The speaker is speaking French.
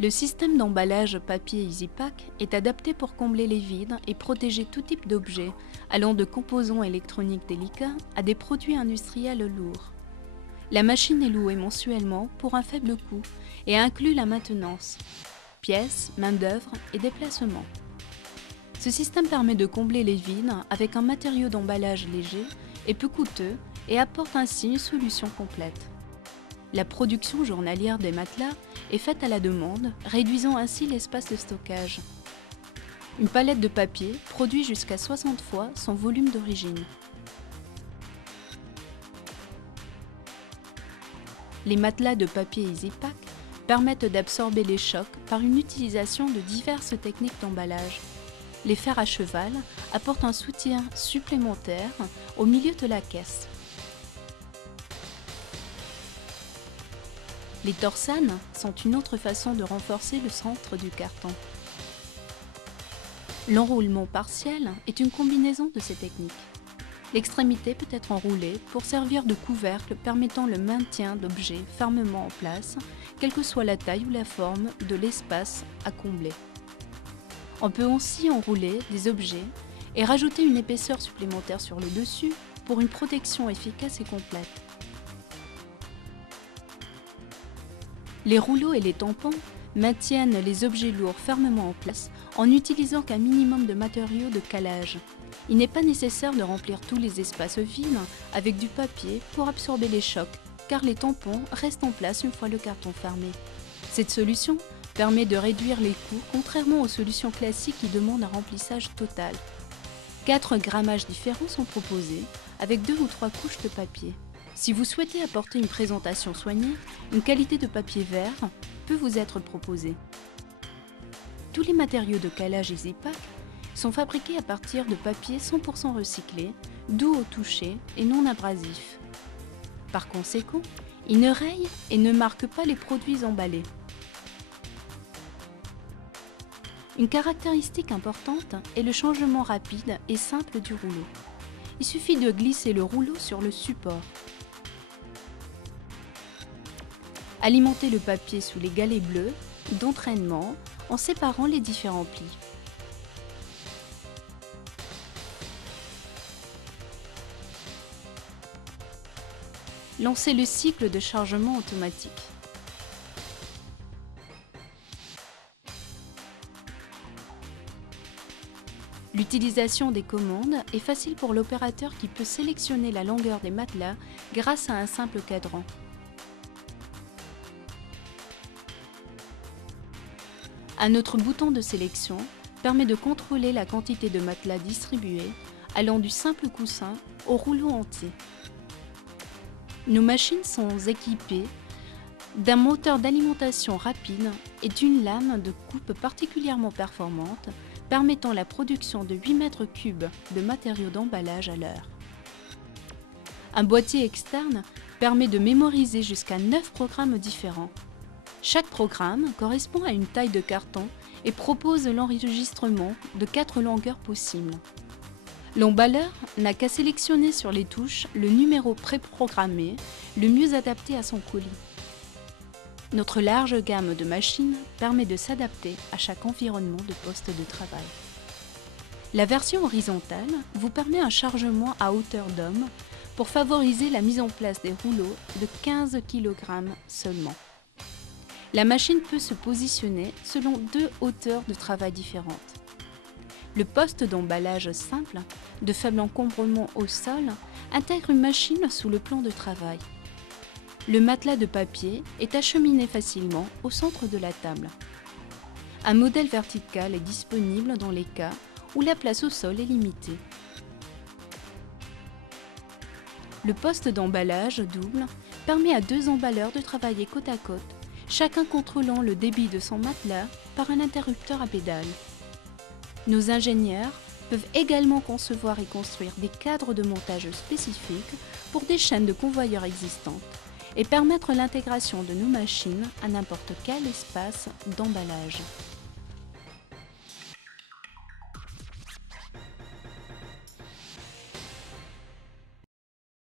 Le système d'emballage papier EasyPack est adapté pour combler les vides et protéger tout type d'objets, allant de composants électroniques délicats à des produits industriels lourds. La machine est louée mensuellement pour un faible coût et inclut la maintenance, pièces, main-d'œuvre et déplacements. Ce système permet de combler les vides avec un matériau d'emballage léger et peu coûteux et apporte ainsi une solution complète. La production journalière des matelas est faite à la demande, réduisant ainsi l'espace de stockage. Une palette de papier produit jusqu'à 60 fois son volume d'origine. Les matelas de papier EasyPack permettent d'absorber les chocs par une utilisation de diverses techniques d'emballage. Les fers à cheval apportent un soutien supplémentaire au milieu de la caisse. Les torsanes sont une autre façon de renforcer le centre du carton. L'enroulement partiel est une combinaison de ces techniques. L'extrémité peut être enroulée pour servir de couvercle permettant le maintien d'objets fermement en place, quelle que soit la taille ou la forme de l'espace à combler. On peut aussi enrouler des objets et rajouter une épaisseur supplémentaire sur le dessus pour une protection efficace et complète. Les rouleaux et les tampons maintiennent les objets lourds fermement en place en utilisant qu'un minimum de matériaux de calage. Il n'est pas nécessaire de remplir tous les espaces vides avec du papier pour absorber les chocs, car les tampons restent en place une fois le carton fermé. Cette solution permet de réduire les coûts, contrairement aux solutions classiques qui demandent un remplissage total. 4 grammages différents sont proposés, avec 2 ou 3 couches de papier. Si vous souhaitez apporter une présentation soignée, une qualité de papier vert peut vous être proposée. Tous les matériaux de calage EasyPack sont fabriqués à partir de papier 100% recyclé, doux au toucher et non abrasif. Par conséquent, ils ne rayent et ne marquent pas les produits emballés. Une caractéristique importante est le changement rapide et simple du rouleau. Il suffit de glisser le rouleau sur le support. Alimentez le papier sous les galets bleus d'entraînement en séparant les différents plis. Lancez le cycle de chargement automatique. L'utilisation des commandes est facile pour l'opérateur qui peut sélectionner la longueur des matelas grâce à un simple cadran. Un autre bouton de sélection permet de contrôler la quantité de matelas distribués, allant du simple coussin au rouleau entier. Nos machines sont équipées d'un moteur d'alimentation rapide et d'une lame de coupe particulièrement performante, permettant la production de 8 mètres cubes de matériaux d'emballage à l'heure. Un boîtier externe permet de mémoriser jusqu'à 9 programmes différents. Chaque programme correspond à une taille de carton et propose l'enregistrement de 4 longueurs possibles. L'emballeur n'a qu'à sélectionner sur les touches le numéro préprogrammé, le mieux adapté à son colis. Notre large gamme de machines permet de s'adapter à chaque environnement de poste de travail. La version horizontale vous permet un chargement à hauteur d'homme pour favoriser la mise en place des rouleaux de 15 kg seulement. La machine peut se positionner selon 2 hauteurs de travail différentes. Le poste d'emballage simple, de faible encombrement au sol, intègre une machine sous le plan de travail. Le matelas de papier est acheminé facilement au centre de la table. Un modèle vertical est disponible dans les cas où la place au sol est limitée. Le poste d'emballage double permet à 2 emballeurs de travailler côte à côte, chacun contrôlant le débit de son matelas par un interrupteur à pédale. Nos ingénieurs peuvent également concevoir et construire des cadres de montage spécifiques pour des chaînes de convoyeurs existantes et permettre l'intégration de nos machines à n'importe quel espace d'emballage.